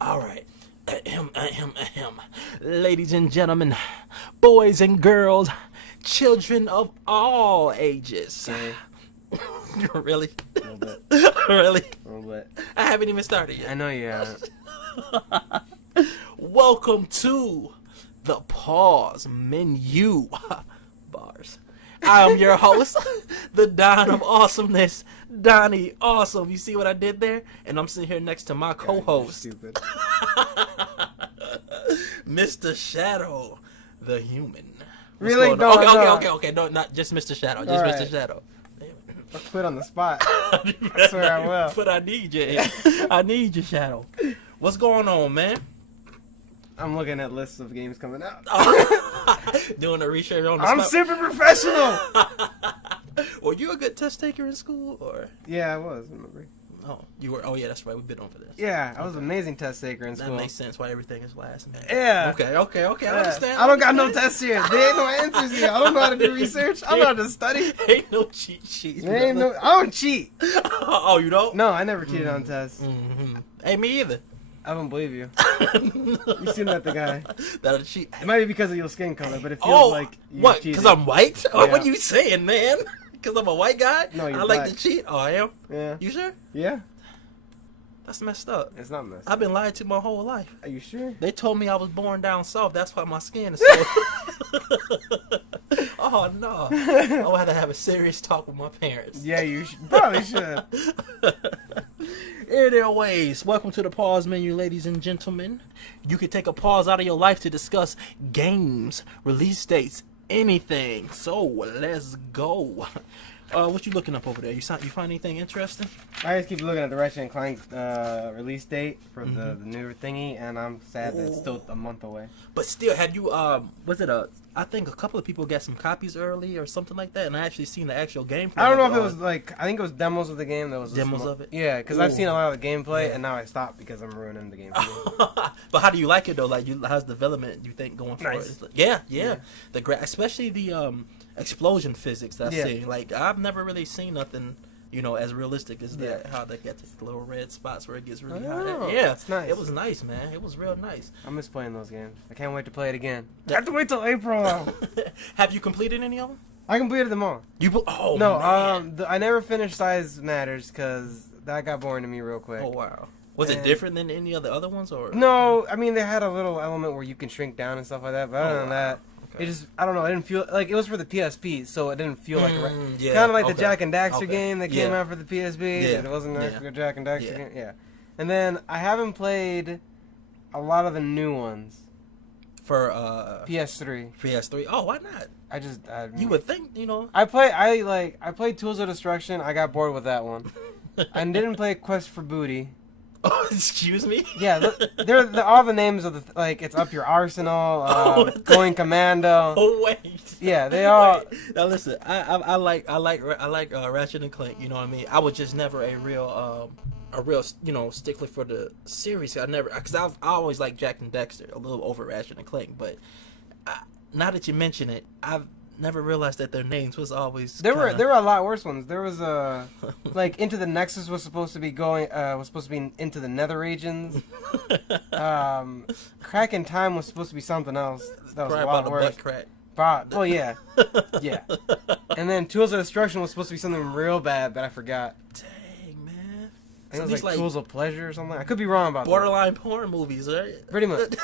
All right. Ahem, ahem, ahem. Ladies and gentlemen, boys and girls, children of all ages. Okay. Really? A little bit. Really? A little bit. I haven't even started I yet. know you haven't. Welcome to the Pause Menu. Bars. I am your host, the Don of Awesomeness, Donnie Awesome. You see what I did there? And I'm sitting here next to my co-host, Stupid. Mr. Shadow, the human. What's Really? going No, on? no. Okay. No, not just Mr. Shadow. Just All Mr. right. Shadow. I'll quit on the spot. I swear I will. But I need you. I need you, Shadow. What's going on, man? I'm looking at lists of games coming out. Doing the research on the I'm spot. super professional. Were you a good test taker in school, or? Yeah, I was. Remember? Oh, you were. Oh, yeah, that's right. We've been on for this. Yeah, I was an amazing test taker in That school. makes sense. Why everything is last, man. Yeah. Okay. I Yeah. understand. I don't got no tests here. There ain't no answers here. I don't know how to do research. I don't know how to study. Ain't no cheat sheets. There ain't no. I don't cheat. Oh, you don't? No, I never cheated on tests. Mm-hmm. Hey, me either. I don't believe you. You seem like the guy. That'll cheat. It might be because of your skin color, but it feels Oh, like you what? cheated. Because I'm white? Oh, Yeah. what are you saying, man? Because I'm a white guy? No, you're I like black. to cheat? Oh, I am? Yeah. You sure? Yeah. That's messed up. It's not messed. I've been lied to my whole life. Are you sure? They told me I was born down south. That's why my skin is so... Oh, no. I would have to have a serious talk with my parents. Yeah, you probably should. Anyways, welcome to the Pause Menu, ladies and gentlemen. You can take a pause out of your life to discuss games, release dates, anything. So, let's go. What you looking up over there? You find anything interesting? I just keep looking at the Ratchet and Clank release date for the new thingy, and I'm sad that it's still a month away. But still, have you, was it I think a couple of people got some copies early or something like that, and I actually seen the actual gameplay. I don't know if it was like, I think it was demos of the game. That was Demos of it? Yeah, because I've Ooh. seen a lot of the gameplay, Yeah. and now I stopped because I'm ruining the game for you. But how do you like it though? Like, how's development you think going forward? Nice. Yeah. Yeah. Especially the explosion physics that I've Yeah. seen. Like, I've never really seen nothing, as realistic as that. Yeah. How they get the little red spots where it gets really Oh, hot. Yeah, it's nice. It was nice, man. It was real nice. I miss playing those games. I can't wait to play it again. I have to wait till April. Have you completed any of them? I completed them all. Oh No, man. I never finished Size Matters because that got boring to me real quick. Oh wow. Was it And- different than any of the other ones, or? No, I mean they had a little element where you can shrink down and stuff like that, but other than that, Okay. it just, I don't know, it didn't feel like it was for the PSP, so it didn't feel like yeah, kind of like okay. the Jack and Daxter Okay. game that came Yeah. out for the PSP. Yeah. It wasn't an Yeah. actual Jack and Daxter Yeah. game. Yeah. And then I haven't played a lot of the new ones. For PS3. PS3. Oh, why not? You would think, I played Tools of Destruction. I got bored with that one. I didn't play Quest for Booty. Oh, excuse me. Yeah, they're all the names of the it's Up Your Arsenal, Going Commando. Oh wait. Yeah, they all. Wait. Now listen, I like Ratchet and Clank. You know what I mean? I was just never a real stickler for the series. Because I always liked Jack and Dexter a little over Ratchet and Clank. But now that you mention it, I've never realized that their names was always. There were a lot worse ones. There was like Into the Nexus was supposed to be into the Nether regions. Crack in Time was supposed to be something else. That was Cry a lot about worse. butt crack. Oh yeah, yeah. And then Tools of Destruction was supposed to be something real bad, but I forgot. Dang man. I So think it these was like Tools of Pleasure or something. I could be wrong about that. borderline porn movies, right? Pretty much.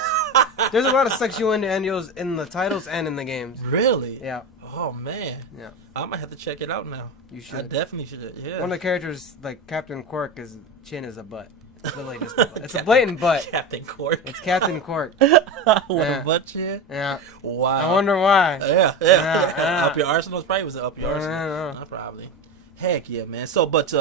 There's a lot of sexual innuendos in the titles and in the games. Really? Yeah, Oh man. yeah. I might have to check it out now. You I should. definitely should. Yeah. One of the characters, like Captain Quark, his chin is a butt. It's literally just a butt. It's a blatant butt. Captain Cork. It's Captain Quark. What Yeah. a butt chin. Yeah. Wow. I wonder why. Yeah. Yeah. Up Your Arsenal probably was Up Your I Arsenal. don't know. Not probably. Heck yeah, man. So, but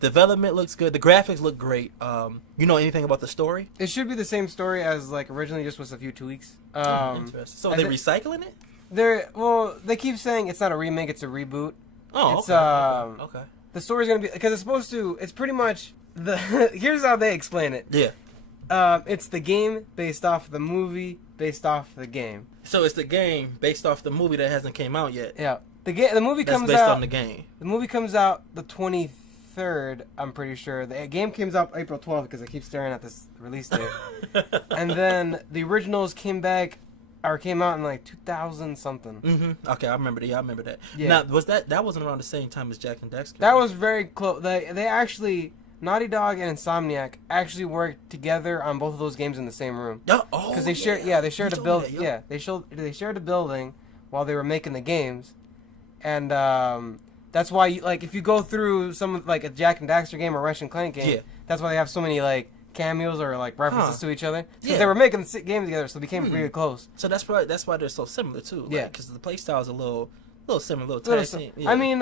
development looks good. The graphics look great. You know anything about the story? It should be the same story as like originally, just with a few tweaks. Interesting. So I they thi- recycling it? They keep saying it's not a remake, it's a reboot. Oh, It's, okay. Okay. The story's gonna be because it's pretty much here's how they explain it. Yeah. It's the game based off the movie based off the game. So it's the game based off the movie that hasn't came out yet. Yeah. The movie That's comes based out. on the game. The movie comes out the 23rd 3rd, I'm pretty sure. The game came out April 12th because I keep staring at this release date. And then the originals came out in like 2000 something. Mm-hmm. Okay, I remember that. Yeah, I remember that. Yeah. Now, that wasn't around the same time as Jack and Dexter? That was very close. They actually, Naughty Dog and Insomniac actually worked together on both of those games in the same room. Oh, Because they shared a build. Yeah, they shared a building while they were making the games, and that's why if you go through some like a Jack and Daxter game or Ratchet and Clank game, Yeah. that's why they have so many like cameos or like references to each other. Because Yeah. they were making the game together, so they became really close. So that's why they're so similar too. Yeah. Because the play style is a little similar, little Little tag sim- team. Yeah. I mean,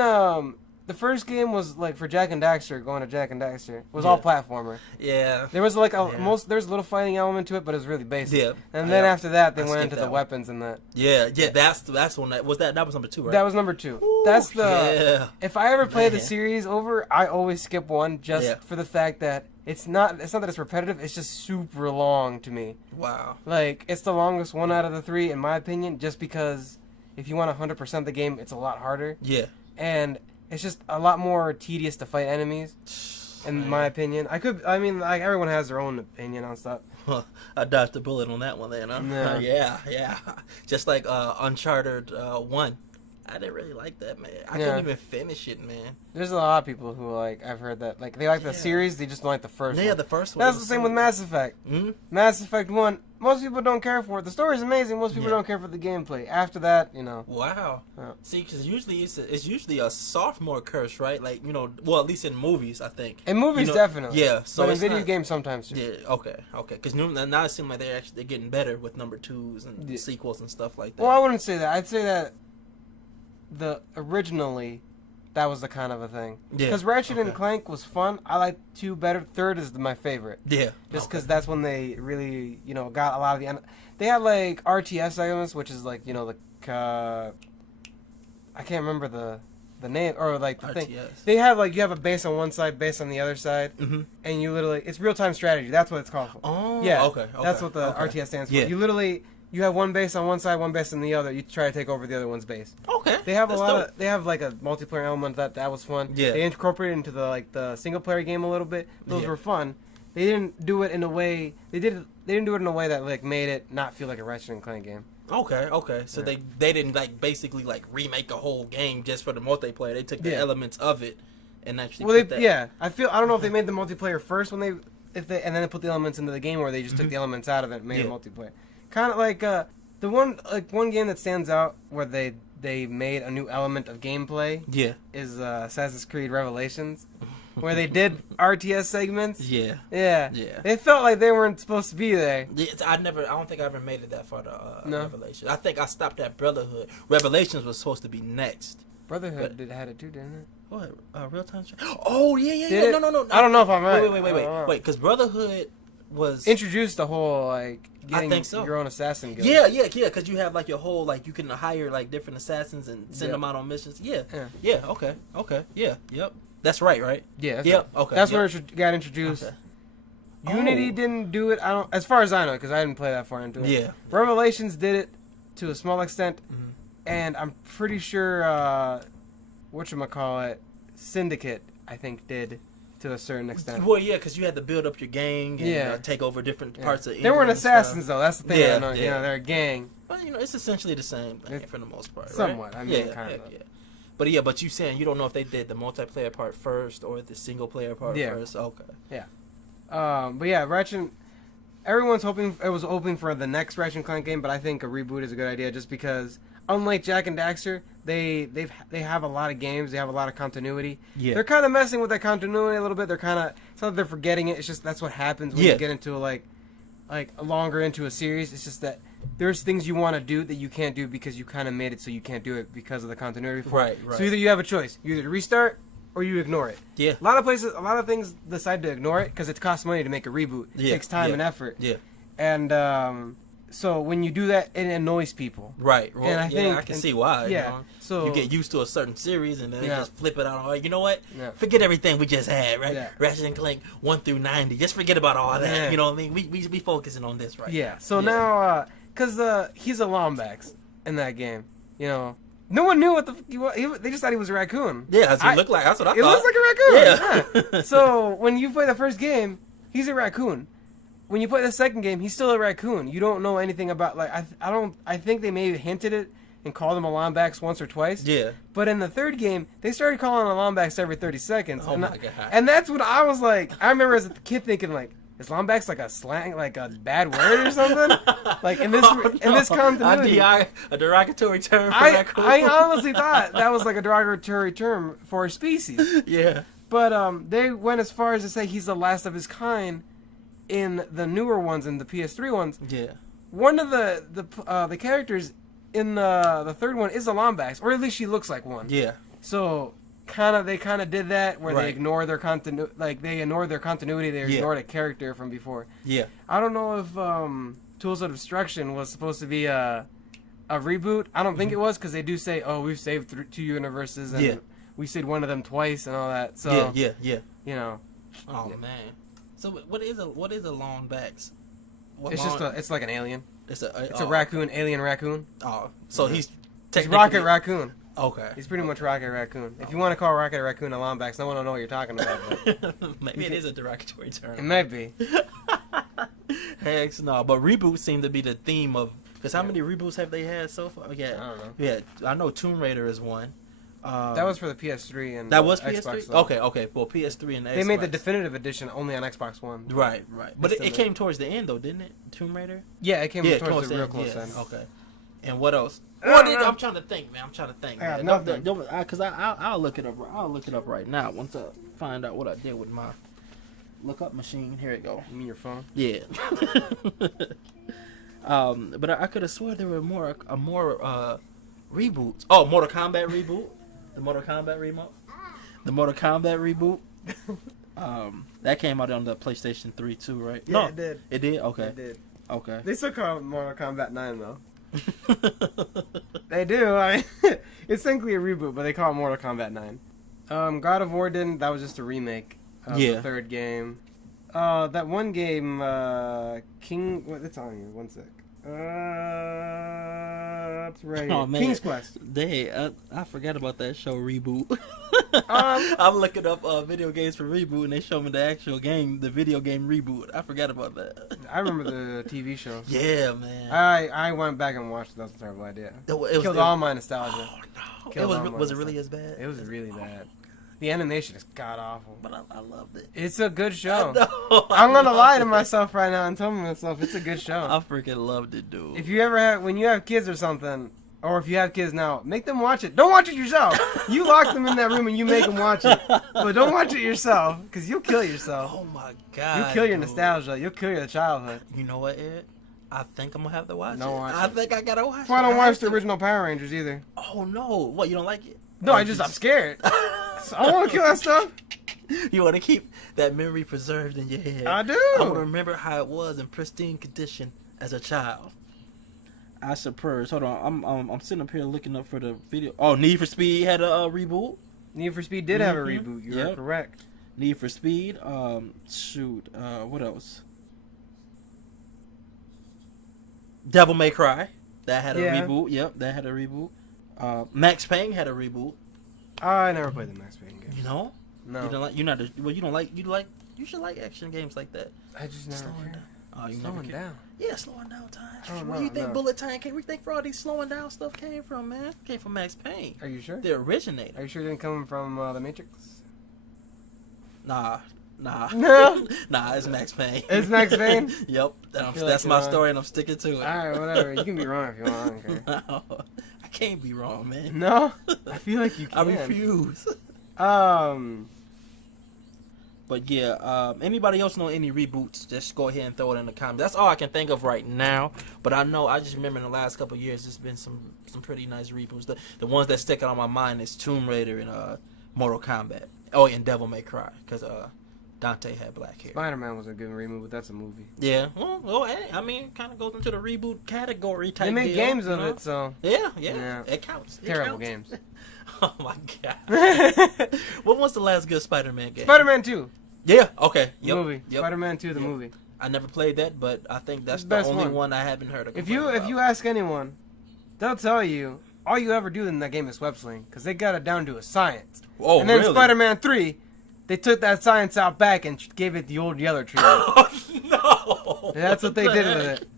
the first game was like for Jack and Daxter, going to Jack and Daxter was all platformer. Yeah. There was like there's a little fighting element to it, but it was really basic. Yeah. And then after that, they I went skipped into that the one. weapons and that. Yeah. That's one that was number 2, right? That was number 2. Ooh, That's the. Yeah. If I ever play the Man. series over, I always skip one just for the fact that it's not that it's repetitive. It's just super long to me. Wow. Like it's the longest one out of the 3 in my opinion. Just because if you want 100% the game, it's a lot harder. Yeah. And it's just a lot more tedious to fight enemies. In my opinion, I mean, like everyone has their own opinion on stuff. I dodged the bullet on that one, then. Huh? No. Yeah. Just like Uncharted 1. I didn't really like that, man. I Yeah. couldn't even finish it, man. There's a lot of people who like I've heard that like they like the series, they just don't like the first one. Yeah, the first one. That's was the same with Mass Effect. Hmm? Mass Effect 1, most people don't care for it. The story's amazing. Most people Yeah. don't care for the gameplay. After that, you know. Wow. Yeah. See, because usually it's usually a sophomore curse, right? Like, well, at least in movies, I think. In movies, You know, definitely. Yeah. So but in it's video not- games, sometimes too. Yeah. Okay. Because now it seems like they're getting better with number 2s and sequels and stuff like that. Well, I wouldn't say that. I'd say that originally, that was the kind of a thing. Yeah. Because Ratchet and Clank was fun. I like 2 better. 3rd is my favorite. Yeah. Just because that's when they really, got a lot of the. They had like RTS segments, which is like, I can't remember the name or like the thing. RTS. They have like you have a base on one side, base on the other side, and you literally it's real time strategy. That's what it's called. Oh. Yeah. Okay. That's what the RTS stands for. Yeah. You have one base on one side, one base on the other. You try to take over the other one's base. Okay. They have That's they have like a multiplayer element that was fun. Yeah. They incorporated into the single player game a little bit. Those Yeah. were fun. They didn't do it in a way they didn't do it in a way that like made it not feel like a Ratchet and Clank game. Okay. So Yeah. they didn't like basically like remake a whole game just for the multiplayer. They took the elements of it and actually put that. I don't know if they made the multiplayer first and then they put the elements into the game, or they just took the elements out of it and made it multiplayer. Kind of like the one game that stands out where they made a new element of gameplay Yeah. is Assassin's Creed Revelations, where they did RTS segments. Yeah. Yeah. Yeah. They felt like they weren't supposed to be there. I don't think I ever made it that far to No. Revelation. I think I stopped at Brotherhood. Revelations was supposed to be next. Brotherhood had it too, didn't it? What? Real time? Oh yeah. Did it? No. I don't know if I'm right. Wait. Because Brotherhood was Introduced the whole like getting think so. your own assassin guild. Yeah. Because you have like your whole like you can hire like different assassins and send them out on missions. Yeah. Okay. Yeah. Yep. That's right. Yeah. That's Yep. right. Okay. That's yep. where it got introduced. Okay. Unity Oh. didn't do it. I don't, as far as I know, because I didn't play that far into it. Yeah. Revelations did it to a small extent, Mhm. and I'm pretty sure whatchamacallit, Syndicate, I think, did to a certain extent. Well, yeah, because you had to build up your gang and take over different parts of. They weren't England and stuff. assassins though. That's the thing. Yeah, I know. yeah. They're a gang. Well, it's essentially the same thing for the most part, right? Somewhat. I mean, yeah, kind of. Yeah. But you saying you don't know if they did the multiplayer part first or the single player part first? Okay. Yeah. But yeah, Ratchet. Everyone's hoping it was hoping for the next Ratchet and Clank game, but I think a reboot is a good idea just because, unlike Jack and Daxter, they have a lot of games, they have a lot of continuity. Yeah. They're kind of messing with that continuity a little bit. It's not that they're forgetting it. It's just that's what happens when you get into like longer into a series. It's just that there's things you want to do that you can't do because you kind of made it so you can't do it because of the continuity. Right. So either you have a choice: you either restart or you ignore it. Yeah. A lot of things decide to ignore it because it costs money to make a reboot. It takes time and effort. Yeah. And so when you do that, it annoys people. Right. Well, And I can see why. Yeah. You know? So you get used to a certain series and then they just flip it out. Like, you know what? Yeah. Forget everything we just had, right? Yeah. Ratchet and Clank 1 through 90. Just forget about all that. Yeah. You know what I mean? We focusing on this right yeah. So now, because he's a Lombax in that game, No one knew what the fuck he was. They just thought he was a raccoon. Yeah, that's what it looked like. That's what I thought. It looks like a raccoon. Yeah. So when you play the first game, he's a raccoon. When you play the second game, he's still a raccoon. You don't know anything about I think they maybe hinted it and called him a Lombax once or twice. Yeah. But in the third game, they started calling him a Lombax every 30 seconds. Oh my god. And that's what I was like. I remember as a kid thinking like, is Lombax like a slang, like a bad word or something? Like in this continuity. A derogatory term for raccoon. I honestly thought that was like a derogatory term for a species. Yeah. But they went as far as to say he's the last of his kind in the newer ones, in the PS3 ones. Yeah. One of the characters in the third one is a Lombax, or at least she looks like one. Yeah. So they kind of did that where they ignore their continuity. Like they ignored their continuity. They ignored a character from before. Yeah. I don't know if Tools of Destruction was supposed to be a reboot. I don't think it was, because they do say, "Oh, we've saved 2 universes and we saved one of them twice and all that." So yeah. you know. Oh man. So what is a Lombax? It's like an alien. It's a raccoon, alien raccoon. Oh, so he's Rocket Raccoon. Okay. He's pretty much Rocket Raccoon. If you want to call Rocket Raccoon a Lombax, no one will know what you're talking about. Maybe it is a derogatory term. It might be. Heck no, but reboots seem to be the theme of. Because how many reboots have they had so far? Yeah, I don't know. Yeah, I know Tomb Raider is one. That was for the PS3 and that was Xbox. PS3. Okay. Well, PS3 and Xbox. They made the definitive edition only on Xbox One. Right. But it came towards the end though, didn't it? Tomb Raider. Yeah, it came towards the real close end. Okay. And what else? I'm trying to think, man. Because I'll look it up. I'll look it up right now once I find out what I did with my look-up machine. Here it go. You mean your phone? Yeah. But I could have swore there were more reboots. Oh, Mortal Kombat reboot. The Mortal Kombat reboot. That came out on the PlayStation 3 too, right? Yeah, it did. It did? Okay. It did. Okay. They still call it Mortal Kombat 9 though. They do. I mean, it's technically a reboot, but they call it Mortal Kombat 9. God of War didn't. That was just a remake of the third game. That one game, King. What? It's on here. One sec. That's right. Oh, man. King's Quest. I forgot about that show reboot. I'm looking up video games for reboot, and they show me the actual game, the video game reboot. I forgot about that. I remember the TV show. Yeah, man. I went back and watched it. That was a terrible idea. It killed all my nostalgia. Oh no! Was it really as bad? It was really bad. The animation is god awful. But I loved it. It's a good show. I'm gonna lie to myself right now and tell myself it's a good show. I freaking loved it, dude. If you ever when you have kids or something, or if you have kids now, make them watch it. Don't watch it yourself. You lock them in that room and you make them watch it. But don't watch it yourself, because you'll kill yourself. Oh my god. You'll kill your nostalgia. You'll kill your childhood. You know what, Ed? I think I'm gonna have to watch it. I think I gotta watch it. I don't watch the original Power Rangers either. Oh no! What, you don't like it? No, I'm scared. So I want to kill that stuff. You want to keep that memory preserved in your head. I do. I want to remember how it was in pristine condition as a child. I suppose. Hold on, I'm sitting up here looking up for the video. Oh, Need for Speed had a reboot. Need for Speed did have a reboot. You're correct. Need for Speed. What else? Devil May Cry. That had a reboot. Yep, that had a reboot. Max Payne had a reboot. I never played the Max Payne game. You know? No. You don't like. You should like action games like that. I just never slowing down. Oh, you slowing down. Yeah, slowing down time. Where do you think bullet time came? Where do you think all these slowing down stuff came from, man? Came from Max Payne. Are you sure? The originator. Are you sure it didn't come from the Matrix? Nah. No. Nah, it's Max Payne. It's Max Payne? Yep. That's my story, and I'm sticking to it. Alright, whatever. You can be wrong if you want. I don't care. No, I can't be wrong, man. No? I feel like you can. I refuse. But yeah, anybody else know any reboots? Just go ahead and throw it in the comments. That's all I can think of right now. But I just remember in the last couple of years, there's been some pretty nice reboots. The ones that stick out on my mind is Tomb Raider and Mortal Kombat. Oh, and Devil May Cry, because Dante had black hair. Spider-Man was a good reboot, but that's a movie. Yeah, well, hey, I mean, kind of goes into the reboot category type. They make deal, games of it, so yeah, it counts. Terrible games. Oh my god! What was the last good Spider-Man game? Spider-Man 2. Yeah. Okay. The movie. Yep. Spider-Man 2, the movie. I never played that, but I think that's the only one I haven't heard of. If you ask anyone, they'll tell you all you ever do in that game is web sling because they got it down to a science. Oh, and then really? Spider-Man 3, they took that science out back and gave it the old Yeller treatment. Oh, no. That's what they did with it.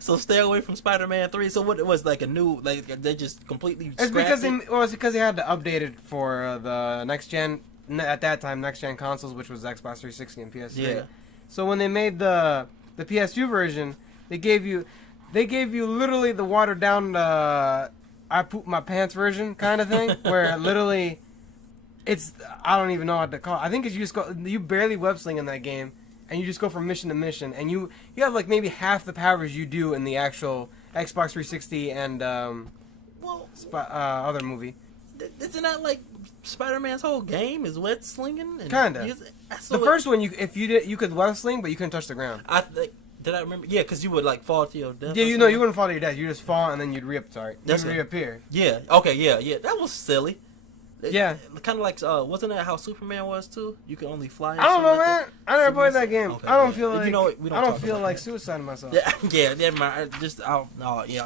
So stay away from Spider-Man 3. So what, it was like a new, like they just completely It's because scrapped it's because they had to update it for the next gen, at that time, next gen consoles, which was Xbox 360 and PS3. Yeah. So when they made the PS2 version, they gave you literally the watered down I poop my pants version kind of thing, where literally it's, I don't even know what to call it. I think it's you barely web sling in that game, and you just go from mission to mission, and you have like maybe half the powers you do in the actual Xbox 360 and Well, other movie. isn't that like Spider-Man's whole game is web slinging? Kinda. So The first one, you could web sling, but you couldn't touch the ground. I think. Did I remember? Yeah, because you would like fall to your death. Yeah, or you something? wouldn't fall to your death. You just fall and then you'd reappear. Yeah. Okay. Yeah. That was silly. Yeah. Kind of like wasn't that how Superman was too? You could only fly. or I don't know, something like man. I never played that game. Okay, I don't yeah. feel like You know what? We don't I don't talk feel about like that. suiciding myself. Yeah. Never mind.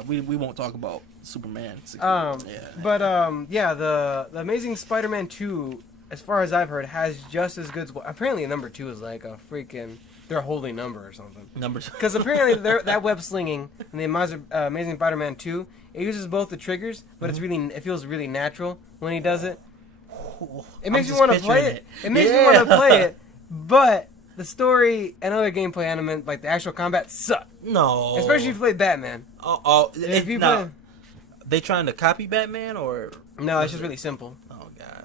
We won't talk about Superman. The Amazing Spider-Man 2, as far as I've heard, has just as good. Apparently, number 2 is like a freaking their holy number or something. Numbers. Because apparently that web slinging in the Amazing Spider-Man 2, it uses both the triggers, but it feels really natural when he does it. It makes me want to play it. It makes me want to play it, but the story and other gameplay elements, like the actual combat, suck. No. Especially if you play Batman. They trying to copy Batman or? No, it's just really simple. Oh god.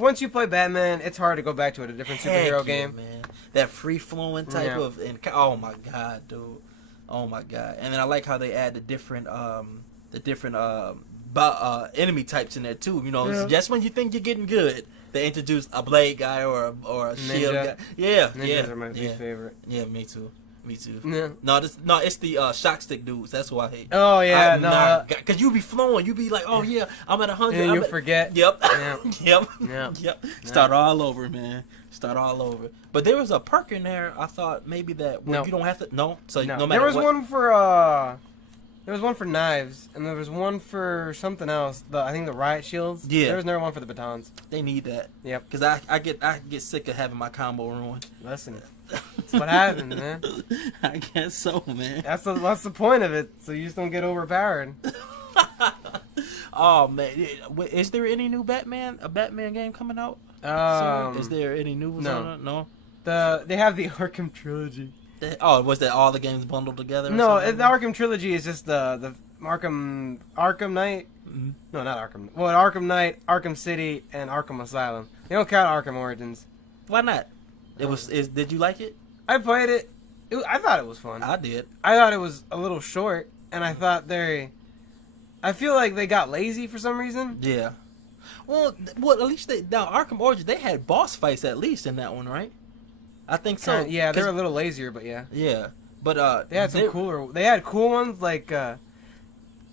Once you play Batman, it's hard to go back to a different superhero game. Man. That free flowing type of oh my god, dude. Oh my god. And then I like how they add the different enemy types in there too. You know, just when you think you're getting good, they introduce a blade guy or a shield guy. Yeah, Ninjas are my least favorite. Yeah, me too. Yeah. No, it's the shock stick dudes. That's who I hate. Oh yeah, because you be flowing, you be like, oh yeah, I'm at 100. And you forget. Yep. Yeah. Yep. Start all over, man. Start all over. But there was a perk in there. I thought maybe that you don't have to. No. So no matter there was what. one for there was one for knives, and there was one for something else. I think the riot shields. Yeah. There was never one for the batons. They need that. Yep. Because I get sick of having my combo ruined. Listen, that's what happens, man. I guess so, man. That's the point of it. So you just don't get overpowered. Oh man, is there any new Batman game coming out? Is there any news on it? No. They have the Arkham trilogy. Oh, was that all the games bundled together? No, the Arkham trilogy is just the Arkham Knight. Mm-hmm. No, not Arkham. Well, Arkham Knight, Arkham City, and Arkham Asylum. They don't count Arkham Origins. Why not? Did you like it? I played it. I thought it was fun. I did. I thought it was a little short, and I thought I feel like they got lazy for some reason. Yeah. Well, at least now Arkham Origins, they had boss fights at least in that one, right? I think so. Yeah, they were a little lazier, but yeah. Yeah, but they had some cooler. They had cool ones like I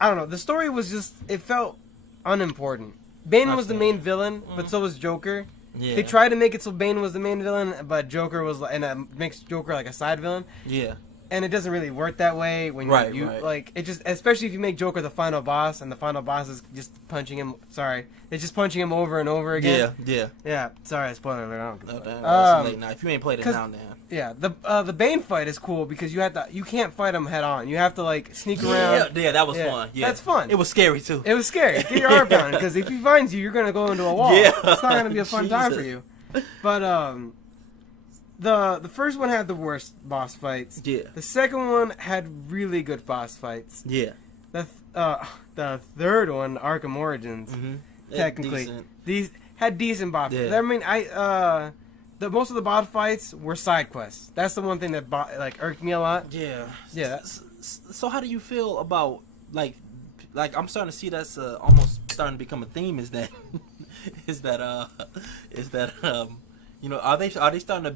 don't know. The story was just it felt unimportant. Bane was the main villain, but so was Joker. Yeah. They tried to make it so Bane was the main villain, but Joker was, and it makes Joker like a side villain. Yeah. And it doesn't really work that way when you like it just, especially if you make Joker the final boss and the final boss is just punching him. Sorry, they're just punching him over and over again. Yeah. Sorry, spoiler alert. It's late now. If you ain't played it now, then. Yeah, the Bane fight is cool because you can't fight him head on. You have to like sneak around. Yeah, that was fun. Yeah, that's fun. It was scary too. It was scary. Get your arm down because if he finds you, you're gonna go into a wall. Yeah, it's not gonna be a fun time for you. But the first one had the worst boss fights. Yeah. The second one had really good boss fights. Yeah. The third one, Arkham Origins, technically these had decent boss fights. I mean, most of the boss fights were side quests. That's the one thing that irked me a lot. Yeah. Yeah. So how do you feel about like I'm starting to see that's almost starting to become a theme? Is that you know, are they starting to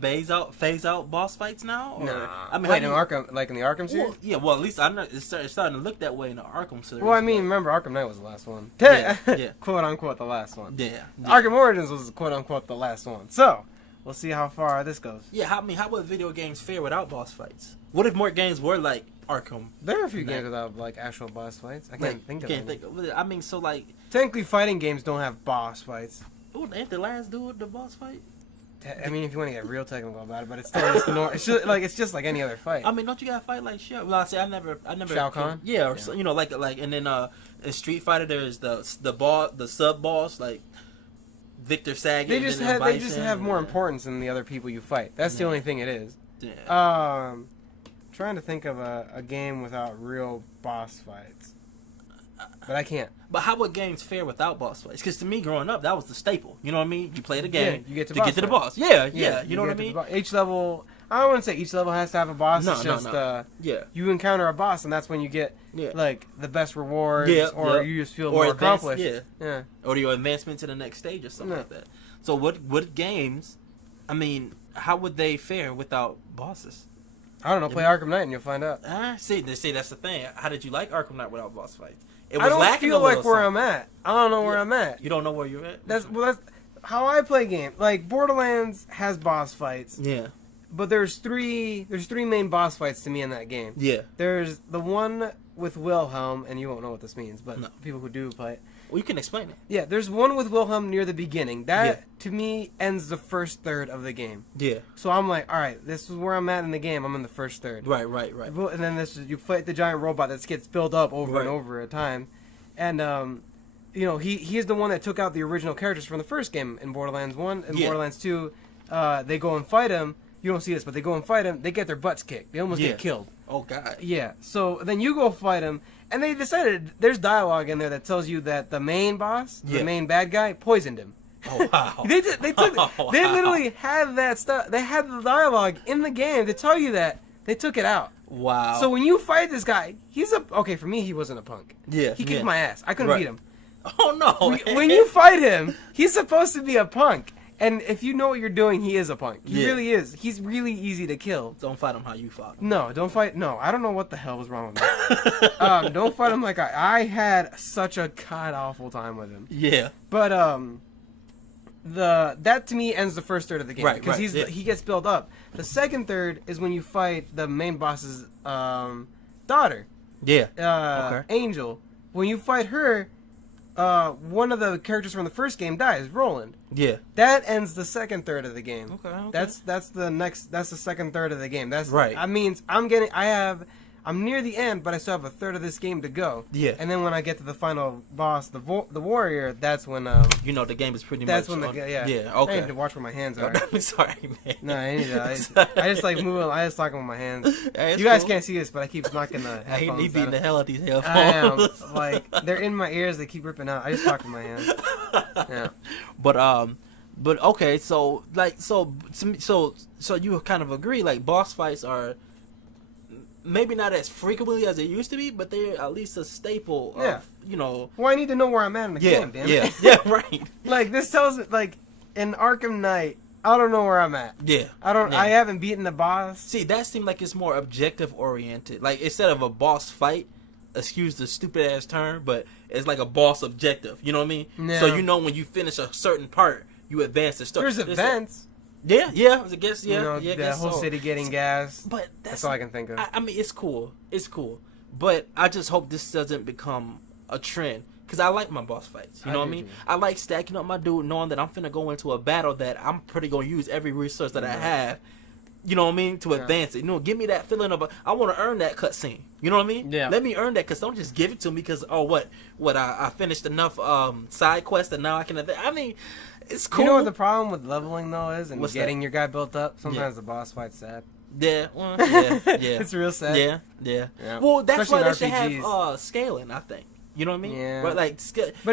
phase out boss fights now? Or, nah. I mean, in Arkham, like in the Arkham series? Well, at least I know it's starting to look that way in the Arkham series. Well, I mean, remember Arkham Knight was the last one. Quote unquote the last one. Yeah. Arkham Origins was quote unquote the last one. So we'll see how far this goes. Yeah, how would video games fare without boss fights? What if more games were like Arkham. There are a few games without like actual boss fights. I can't think of it. I mean, so like technically, fighting games don't have boss fights. Oh, ain't the last dude the boss fight? I mean, if you want to get real technical about it, but it's still it's just like any other fight. I mean, don't you gotta fight like Shao? Well, I say I never. Shao Kahn. Yeah, or you know, like, and then in Street Fighter, there's the sub boss like Victor Sagat. They just have more importance than the other people you fight. That's the only thing it is. Yeah. Trying to think of a game without real boss fights, but I can't. But how would games fare without boss fights? Because to me, growing up, that was the staple. You know what I mean? You play the game, you get to get to the boss. Yeah. You know what I mean? Each level, I wouldn't say each level has to have a boss. It's just you encounter a boss, and that's when you get like the best rewards, or you just feel more accomplished. Yeah. Or your advancement to the next stage or something like that. So what games? I mean, how would they fare without bosses? I don't know. Play Arkham Knight and you'll find out. See, that's the thing. How did you like Arkham Knight without boss fights? It was I don't feel like where I'm at. I don't know where I'm at. You don't know where you're at? That's how I play games. Like Borderlands has boss fights. Yeah. But there's three main boss fights to me in that game. Yeah. There's the one with Wilhelm, and you won't know what this means, but people who do play it. Well, you can explain it. Yeah, there's one with Wilhelm near the beginning. That, to me, ends the first third of the game. Yeah. So I'm like, all right, this is where I'm at in the game. I'm in the first third. Right. And then you fight the giant robot that gets built up over and over at a time. And, he is the one that took out the original characters from the first game in Borderlands 1. In Borderlands 2, they go and fight him. You don't see this, but they go and fight him. They get their butts kicked. They almost get killed. Oh, God. Yeah. So then you go fight him. And they decided, there's dialogue in there that tells you that the main boss, the main bad guy, poisoned him. Oh, wow. They literally had that stuff. They had the dialogue in the game to tell you that. They took it out. Wow. So when you fight this guy, okay, for me, he wasn't a punk. Yeah. He kicked my ass. I couldn't beat him. Oh, no. When you fight him, he's supposed to be a punk. And if you know what you're doing, he is a punk. He really is. He's really easy to kill. Don't fight him how you fought him. No, don't fight. No, I don't know what the hell was wrong with me. Don't fight him like I had such a god-awful time with him. Yeah. But, that to me ends the first third of the game. Right, because he gets built up. The second third is when you fight the main boss's daughter. Yeah. Angel. When you fight her, one of the characters from the first game dies, Roland. Yeah. That ends the second third of the game. Okay. That's the second third of the game. That's right. I mean, I'm near the end, but I still have a third of this game to go. Yeah. And then when I get to the final boss, the warrior, that's when the game is pretty much. That's when yeah. Okay. I need to watch where my hands are. I'm sorry, man. No, I need to. I just like moving. I just talking with my hands. You guys can't see this, but I keep knocking the headphones. He beating the hell out of these headphones. I am. Like they're in my ears. They keep ripping out. I just talk with my hands. Yeah. But okay, so you kind of agree, like boss fights are maybe not as frequently as they used to be, but they're at least a staple of, Well, I need to know where I'm at in the game, damn it. Yeah, right. Like, this tells me, like, in Arkham Knight, I don't know where I'm at. Yeah. I haven't beaten the boss. See, that seemed like it's more objective-oriented. Like, instead of a boss fight, excuse the stupid-ass term, but it's like a boss objective, you know what I mean? Yeah. So when you finish a certain part, you advance the story. There's events. I guess, the whole city getting gas. But that's all I can think of. I mean, it's cool. But I just hope this doesn't become a trend. Because I like my boss fights. You know what I mean? Too. I like stacking up my dude, knowing that I'm finna go into a battle that I'm pretty going to use every resource that I have. You know what I mean? To advance it. Give me that feeling of, I want to earn that cutscene. You know what I mean? Yeah. Let me earn that, because don't just give it to me because, I finished enough side quests and now I can advance. I mean, it's cool. You know what the problem with leveling, though, is? And getting your guy built up? Sometimes the boss fight's sad. Yeah. It's real sad. Yeah. Well, that's especially why they should have scaling, I think. You know what I mean? Yeah. But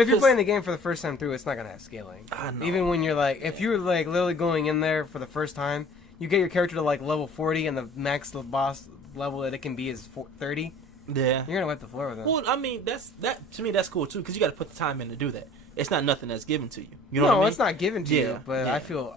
if you're playing the game for the first time through, it's not going to have scaling. I know. Even when you're like, if you're like literally going in there for the first time, you get your character to like level 40 and the max boss level that it can be is 30. Yeah. You're going to wipe the floor with it. Well, I mean, to me, that's cool too, because you got to put the time in to do that. It's not nothing that's given to you. You know what I mean? It's not given to you, but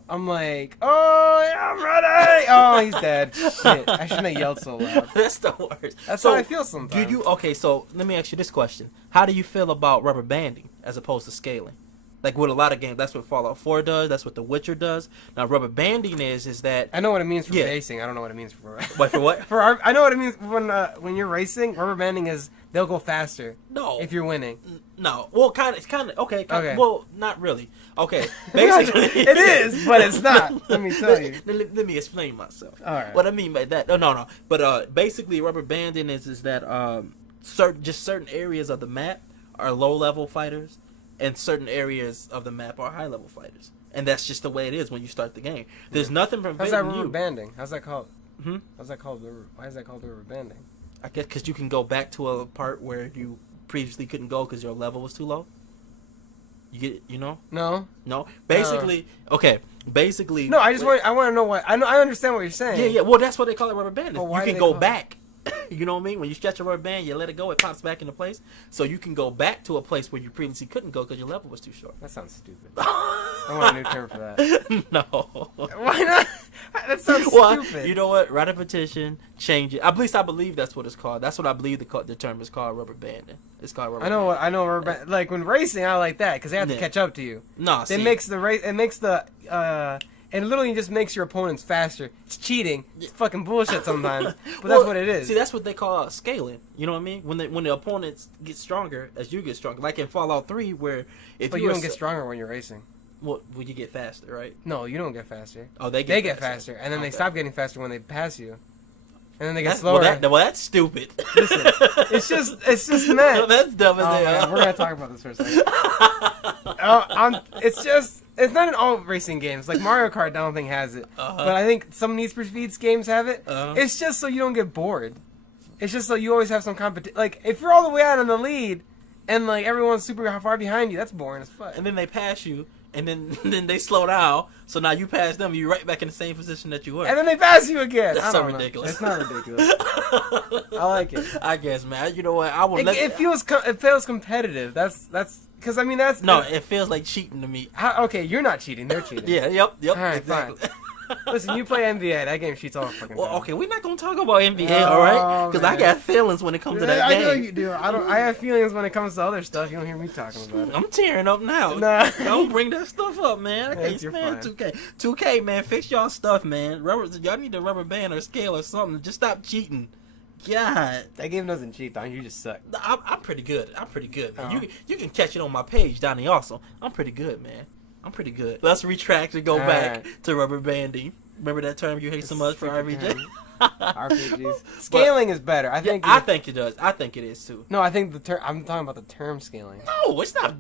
I'm like, oh, yeah, I'm ready. Oh, he's dead. Shit. I shouldn't have yelled so loud. That's the worst. That's how I feel sometimes. Okay, so let me ask you this question. How do you feel about rubber banding as opposed to scaling? Like with a lot of games, that's what Fallout 4 does. That's what The Witcher does. Now, rubber banding is that I know what it means for Yeah. racing. I don't know what it means for. Wait, for what? I know what it means when you're racing. Rubber banding is they'll go faster No, if you're winning. no. Well, it's kind of okay. Okay. Well, not really. Okay, basically, It is, but it's not. Let me tell you. Let me explain myself. All right. What I mean by that? No. But basically, rubber banding is that certain areas of the map are low level fighters, and certain areas of the map are high level fighters, and that's just the way it is when you start the game. There's nothing How's preventing that rubber you. banding? How's that called? Hmm? How's that called? Why is that called rubber banding? I guess because you can go back to a part where you previously couldn't go because your level was too low. You get it? You know? No. Basically, okay. Basically, No, I want to know what. I understand what you're saying. Yeah. Well, that's what they call it, rubber banding. But why You do can they go call it- back. You know what I mean? When you stretch a rubber band, you let it go, it pops back into place. So you can go back to a place where you previously couldn't go because your level was too short. That sounds stupid. I want a new term for that. No. Why not? That sounds Well, stupid. you know what? Write a petition, change it. At least I believe that's what it's called. That's what I believe the term is called, rubber banding. It's called rubber. I know rubber band. Like when racing, I like that because they have to Yeah. catch up to you. No, It see, makes the race. It makes the. And it literally just makes your opponents faster. It's cheating. It's fucking bullshit sometimes. But Well, that's what it is. See, that's what they call scaling. You know what I mean? When the opponents get stronger as you get stronger, like in Fallout 3, where if But you don't get stronger when you're racing. well, you get faster, right? No, you don't get faster. Oh, they They get get faster, and then they Okay. stop getting faster when they pass you, and then they get That's, slower. well, that's stupid. Listen, it's just mad. That's dumb as Oh, hell. man, we're gonna talk about this for a second. It's not in all racing games. Like Mario Kart, I don't think has it, but I think some Need for Speed games have it. It's just so you don't get bored. It's just so you always have some competition. Like if you're all the way out in the lead, and like everyone's super far behind you, that's boring as fuck. And then they pass you, and then they slow down. So now you pass them, you're right back in the same position that you were. And then they pass you again. That's I so don't know. ridiculous. It's not ridiculous. I like it. I guess, man. You know what? I will. It feels competitive. That's because I mean that's No, it feels like cheating to me. Okay, you're not cheating. They're cheating. Yeah. Yep. All right, Exactly. Listen, you play NBA. That game cheats all the fucking time. Well, okay, we're not gonna talk about NBA, all right? Because I man. got feelings when it comes to that I game. know you do. I have feelings when it comes to other stuff. You don't hear me talking about it. I'm tearing up now. Nah. Don't bring that stuff up, man. I can't You're stand fine. 2K. 2K, man, fix y'all stuff, man. Y'all need a rubber band or scale or something. Just stop cheating. God. That game doesn't cheat, Don. You just suck. I'm pretty good. I'm pretty good, man. Oh. You can catch it on my page, Donnie Awesome. I'm pretty good, man. I'm pretty good. Let's retract and go back to rubber banding. Remember that term you hate so much for RPG? RPGs. Scaling is better. I think. I think it does. I think it is too. No, I think the term. I'm talking about the term scaling. No, it's not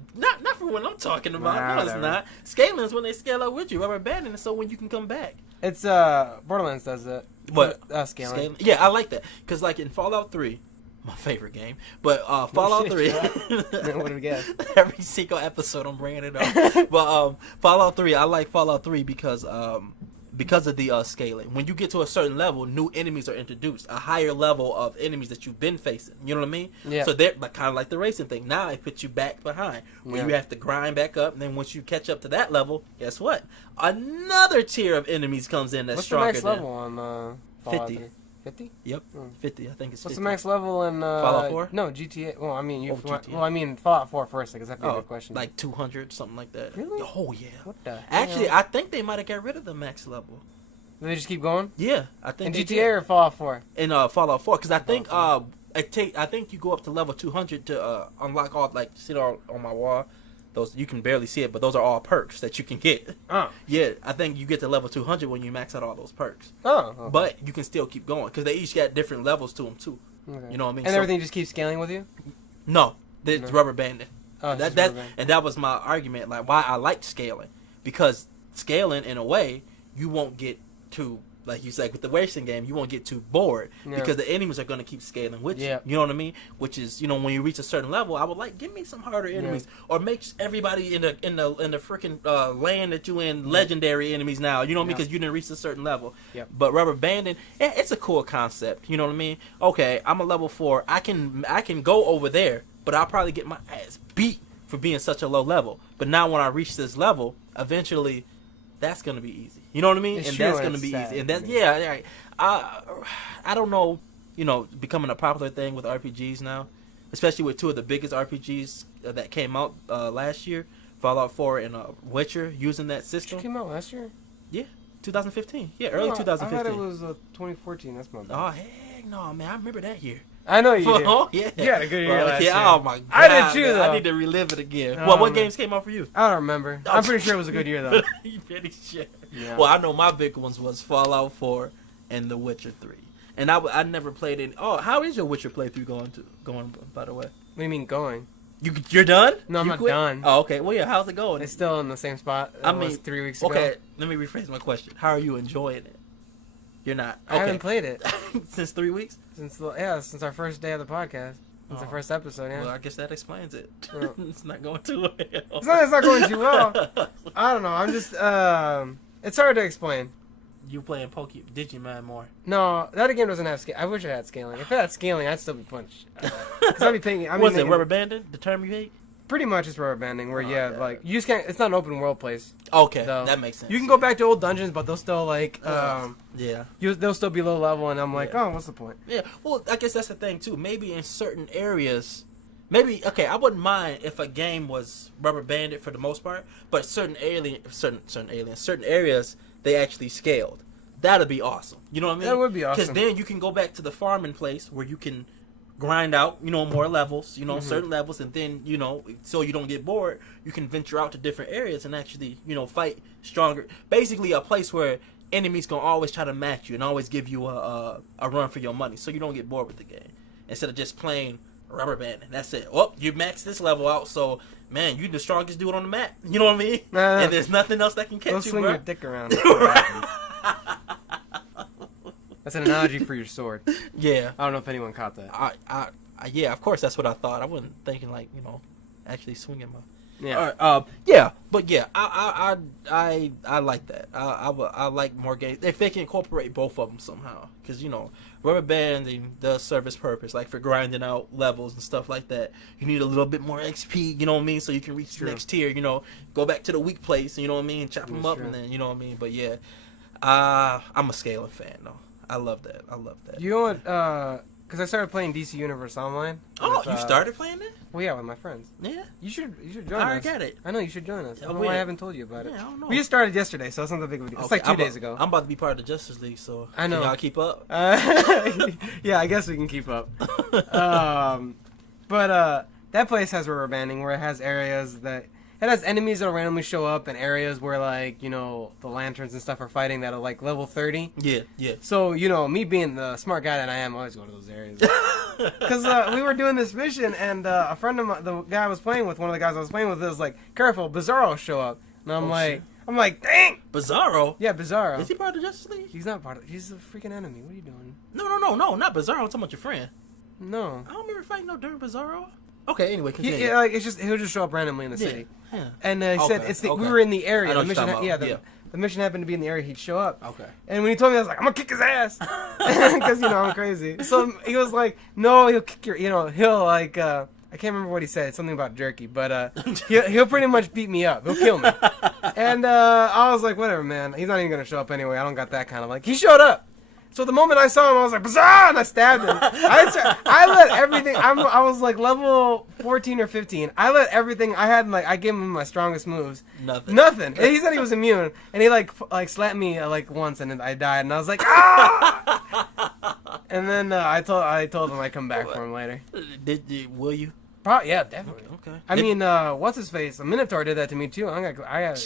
for what I'm talking about. Nah, No, it's whatever. not. Scaling is when they scale up with you. Rubber banding is so when you can come back. It's Borderlands does that. What? Scaling. Yeah, I like that because like in Fallout 3, my favorite game, but Fallout shit, 3. What do we get? Every single episode I'm bringing it up. But Fallout 3, I like Fallout 3 because of the scaling. When you get to a certain level, new enemies are introduced. A higher level of enemies that you've been facing. You know what I mean? Yeah. So they're like, kind of like the racing thing. Now it puts you back behind, where Yeah. you have to grind back up. And then once you catch up to that level, guess what? Another tier of enemies comes in that's What's the stronger max than level on Fallout 50. 3? 50? Yep, Hmm. 50. I think it's 50. What's the max level in Fallout 4? No, GTA. Well, I mean, GTA. well, I mean Fallout 4 first, because that'd be a Oh, good question. like 200, something like that. Really? Oh yeah. What the? Actually, hell? I think they might have got rid of the max level. Do they just keep going? Yeah, I think In they GTA did. or Fallout 4? In Fallout 4, because I think Fallout I think you go up to level 200 to unlock all, like, see it on my wall. Those you can barely see it, but those are all perks that you can get. Oh. Yeah, I think you get to level 200 when you max out all those perks. Oh. Okay. But you can still keep going because they each got different levels to them too. Okay. You know what I mean? And So- everything just keeps scaling with you? No, it's No. rubber banding. Oh, it's that just that rubber band. and that was my argument, like why I liked scaling, because scaling in a way you won't get too, like you said with the racing game, you won't get too bored Yeah. because the enemies are going to keep scaling with Yeah. you. You know what I mean? Which is, you know, when you reach a certain level, I would like give me some harder enemies or make everybody in the freaking land that you in legendary enemies now. You know what I mean? Yeah. Because you didn't reach a certain level. Yep. But rubber banding, it's a cool concept. You know what I mean? Okay, I'm a level 4. I can go over there, but I'll probably get my ass beat for being such a low level. But now when I reach this level, eventually, that's gonna be easy. You know what I mean? It's and true, that's and gonna it's be sad, easy. And that's yeah. yeah. I don't know. You know, becoming a popular thing with RPGs now, especially with two of the biggest RPGs that came out last year. Fallout 4 and Witcher using that It system. came out last year. 2015. Yeah, early 2015. I thought it was 2014. That's my bad. Oh heck no, man! I remember that year. I know you did. Oh yeah, You had a good year last year. Oh my god, I did too, man. though. I need to relive it again. Oh, what man. games came out for you? I don't remember. I'm pretty sure it was a good year though. You pretty sure? Yeah. Well, I know my big ones was Fallout 4 and The Witcher 3, and I never played it. Oh, how is your Witcher playthrough going? By the way, What do you mean going? you're done? No, I'm You not quit? done. Oh, okay. Well, yeah. How's it going? It's still in the same spot. I It was mean, 3 weeks ago. Okay, let me rephrase my question. How are you enjoying it? You're not. I haven't played it Since 3 weeks. since our first day of the podcast. Since the first episode. Yeah. Well, I guess that explains it. Well. It's not going too well. It's not going too well. I don't know. I'm just it's hard to explain. You playing Digimon more? No, that game doesn't have scale. I wish it had scaling. If it had scaling, I'd still be punched. Because I'd be thinking. Was it rubber banding? The term you hate? Pretty much it's rubber banding, where like you just can't. It's not an open world place. Okay, though. that makes sense. You can go back to old dungeons, but they'll still like yeah. they'll still be low level, and I'm like, Yeah. oh, what's the point? Yeah. Well, I guess that's the thing too. Maybe in certain areas, I wouldn't mind if a game was rubber banded for the most part, but certain areas they actually scaled. That'd be awesome. You know what I mean? That would be awesome. Because then you can go back to the farming place where you can grind out, more levels, certain levels, and then, so you don't get bored, you can venture out to different areas and actually, fight stronger. Basically, a place where enemies gonna always try to match you and always give you a run for your money, so you don't get bored with the game. Instead of just playing rubber banding, that's it. Oh, you maxed this level out, so man, you the strongest dude on the map. You know what I mean? And there's nothing else that can catch Don't you, swing bro. your dick around. That's an analogy for your sword. Yeah. I don't know if anyone caught that. Yeah, of course that's what I thought. I wasn't thinking actually swinging my. Yeah. I like that. I like more games if they can incorporate both of them somehow, because rubber banding does serve its purpose, like for grinding out levels and stuff like that. You need a little bit more XP, you know what I mean, so you can reach the next tier. Go back to the weak place, you know what I mean, chop them up, and then you know what I mean. But yeah, I'm a scaling fan though. I love that. You know what? Because I started playing DC Universe Online. Oh, you started playing it? Well, yeah, with my friends. Yeah. You should join us. I get it. I know you should join us. I don't know why I haven't told you about it. Yeah, I don't know. We just started yesterday, so it's not that big of a deal. It's like 2 days ago. I'm about to be part of the Justice League, so I know. Can y'all keep up? Yeah, I guess we can keep up. But that place has rubber banding, where it has areas that it has enemies that'll randomly show up, and areas where the lanterns and stuff are fighting that are like level 30. Yeah. So me being the smart guy that I am, I always go to those areas. Because we were doing this mission, and a friend of mine, the guy I was playing with, one of the guys I was playing with, was like, "Careful, Bizarro show up." And I'm like, "Dang!" Bizarro? Yeah, Bizarro. Is he part of the Justice League? He's not part of. He's a freaking enemy. What are you doing? No, not Bizarro. I'm talking about your friend. No. I don't remember fighting during Bizarro. Okay, anyway, continue. He'll just show up randomly in the city. Yeah. And he said we were in the area. I know The what you're mission, talking about. the mission happened to be in the area. He'd show up. Okay. And when he told me, I was like, "I'm gonna kick his ass," because I'm crazy. So he was like, "No, he'll kick your. He'll like." I can't remember what he said. Something about jerky, but he'll pretty much beat me up. He'll kill me. And I was like, "Whatever, man. He's not even gonna show up anyway. I don't got that kind of like." He showed up. So the moment I saw him, I was like, "Bazaar!" And I stabbed him. I let everything. I was like level 14 or 15. I let everything I had. I gave him my strongest moves. Nothing. And he said he was immune, and he like slapped me once, and then I died. And I was like, "Ah!" And then I told him I'd come back for him later. Will you? Probably, yeah, definitely. Okay. I mean, what's his face? A Minotaur did that to me too.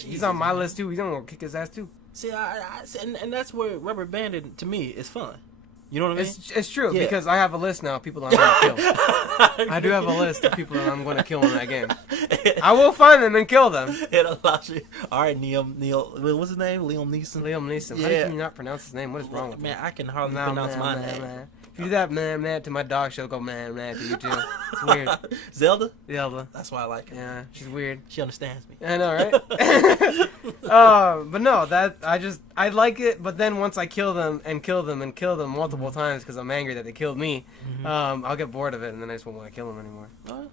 He's on my list too. He's gonna kick his ass too. See, and that's where rubber banding to me is fun. You know what I mean? It's true because I have a list now of people that I'm gonna kill. I do have a list of people that I'm gonna kill in that game. I will find them and kill them. It allows you. All right, Neil. What's his name? Liam Neeson. Yeah. How can you not pronounce his name? What is wrong with man? you? I can hardly pronounce my name. Man. If you do that, man, to my dog, she'll go, man, to you too. It's weird. Zelda. That's why I like her. Yeah, she's weird. She understands me. I know, right? But no, I like it. But then once I kill them multiple times because I'm angry that they killed me, I'll get bored of it, and then I just won't want to kill them anymore.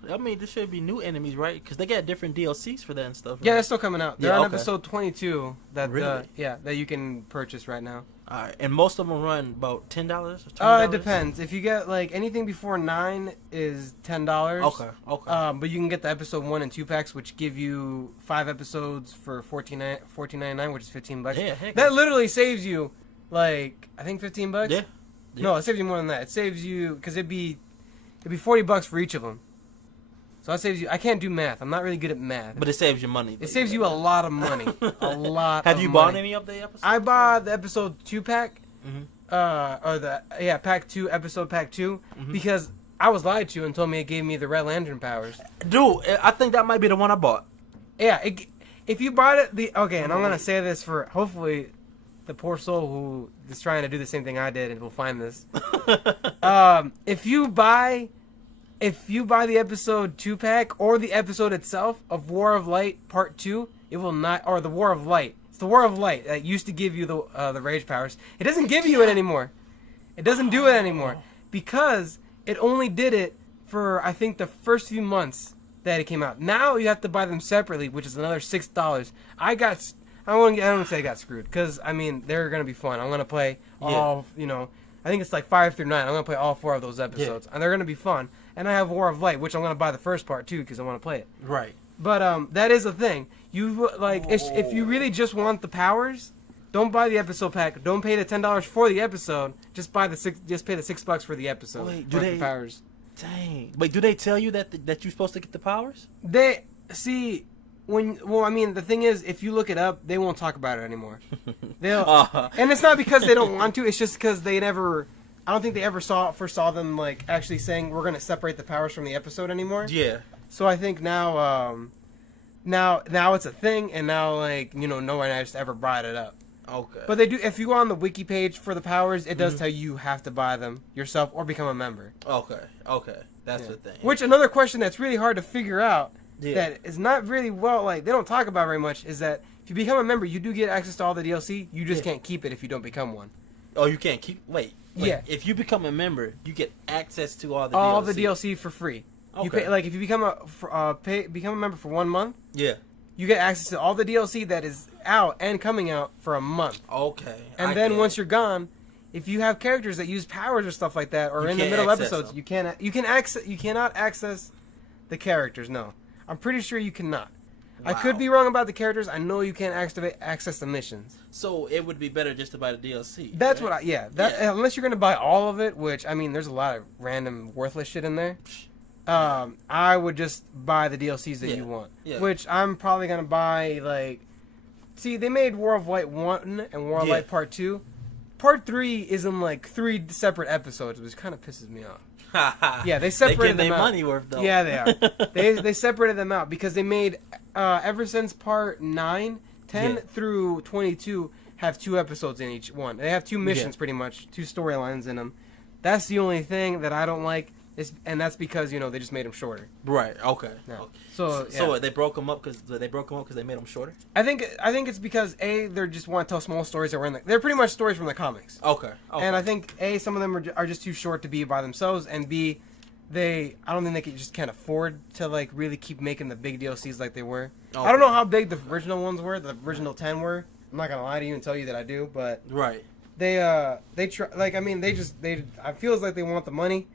I mean, there should be new enemies, right? Because they got different DLCs for that and stuff. Right? Yeah, they're still coming out. They're on okay. episode 22 that Really? that you can purchase right now. All right, and most of them run about $10 or $20. It depends. If you get like anything before 9 is $10. Okay. But you can get the episode 1 and 2 packs, which give you 5 episodes for $14.99, which is $15. Yeah, heck that literally saves you, like I think $15. Yeah. No, it saves you more than that. It saves you because it'd be $40 for each of them. So that saves you. I can't do math. I'm not really good at math. But it saves you money. It saves you a lot of money. A lot. Have you bought any of the episodes? I bought the episode 2 pack. Mm-hmm. Pack 2, episode pack 2, because I was lied to and told me it gave me the Red Lantern powers. Dude, I think that might be the one I bought. Yeah, if you bought it, and I'm gonna say this for hopefully the poor soul who is trying to do the same thing I did and will find this. If you buy the episode 2 pack or the episode itself of War of Light Part 2, it will not, or the War of Light. It's the War of Light that used to give you the rage powers. It doesn't give you it anymore. It doesn't do it anymore because it only did it for I think the first few months that it came out. Now you have to buy them separately, which is another $6. I don't say I got screwed because I mean they're gonna be fun. I'm gonna play all I think it's like 5 through 9. I'm gonna play all 4 of those episodes, and they're gonna be fun. And I have War of Light, which I'm gonna buy the first part too because I want to play it. Right. But that is a thing. You if you really just want the powers, don't buy the episode pack. Don't pay the $10 for the episode. Just pay the $6 for the episode. Wait, the powers? Dang. Wait, do they tell you that you're supposed to get the powers? They see. The thing is, if you look it up, they won't talk about it anymore. And it's not because they don't want to. It's just because they never. I don't think they ever foresaw them like actually saying we're going to separate the powers from the episode anymore. Yeah. So I think now it's a thing, and now no one has ever brought it up. Okay. But they do. If you go on the wiki page for the powers, it does tell you have to buy them yourself or become a member. Okay. That's the thing. Which another question that's really hard to figure out. Yeah. That is not really they don't talk about very much is that if you become a member, you do get access to all the DLC. You just can't keep it if you don't become one. Oh, you can't keep. Wait. Yeah. If you become a member, you get access to all the DLC for free. Okay. You pay, if you become a member for 1 month. Yeah. You get access to all the DLC that is out and coming out for a month. Okay. And then once you're gone, if you have characters that use powers or stuff like that, or in the middle episodes, you cannot access the characters. No, I'm pretty sure you cannot. Wow. I could be wrong about the characters. I know you can't access the missions. So it would be better just to buy the DLC. That's right? Unless you're gonna buy all of it, which I mean, there's a lot of random worthless shit in there. I would just buy the DLCs that you want. Yeah. Which I'm probably going to buy, See, they made War of Light 1 and War of Light Part 2. Part 3 is in, 3 separate episodes, which kind of pisses me off. Yeah, they separated them out. They get money worth, though. Yeah, they are. they separated them out because they made, ever since Part 9, 10 through 22 have 2 episodes in each one. They have 2 missions, pretty much, 2 storylines in them. That's the only thing that I don't like. And that's because they just made them shorter. Right. Okay. No. So they broke them up because they made them shorter. I think it's because they just want to tell small stories that were they're pretty much stories from the comics. Okay. And I think some of them are just too short to be by themselves, and B, I don't think they can't afford to really keep making the big DLCs like they were. Okay. I don't know how big the original ones were. The original 10 were. I'm not gonna lie to you and tell you that I do, but right. They try I feel like they want the money.